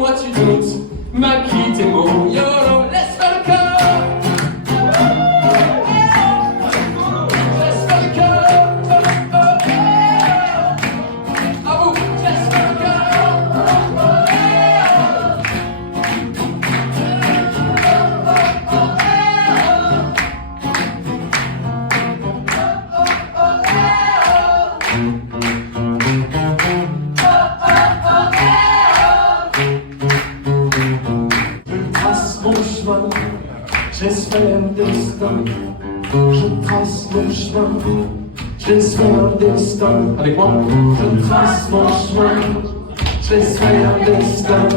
moi tu doutes, maquille tes mots, YOLO, laisse faire le cœur. Laisse faire le cœur. À vous, laisse faire le cœur. J'espère un destin, je trace mon chemin. J'espère un destin, Avec moi? je trace mon chemin. J'espère un destin,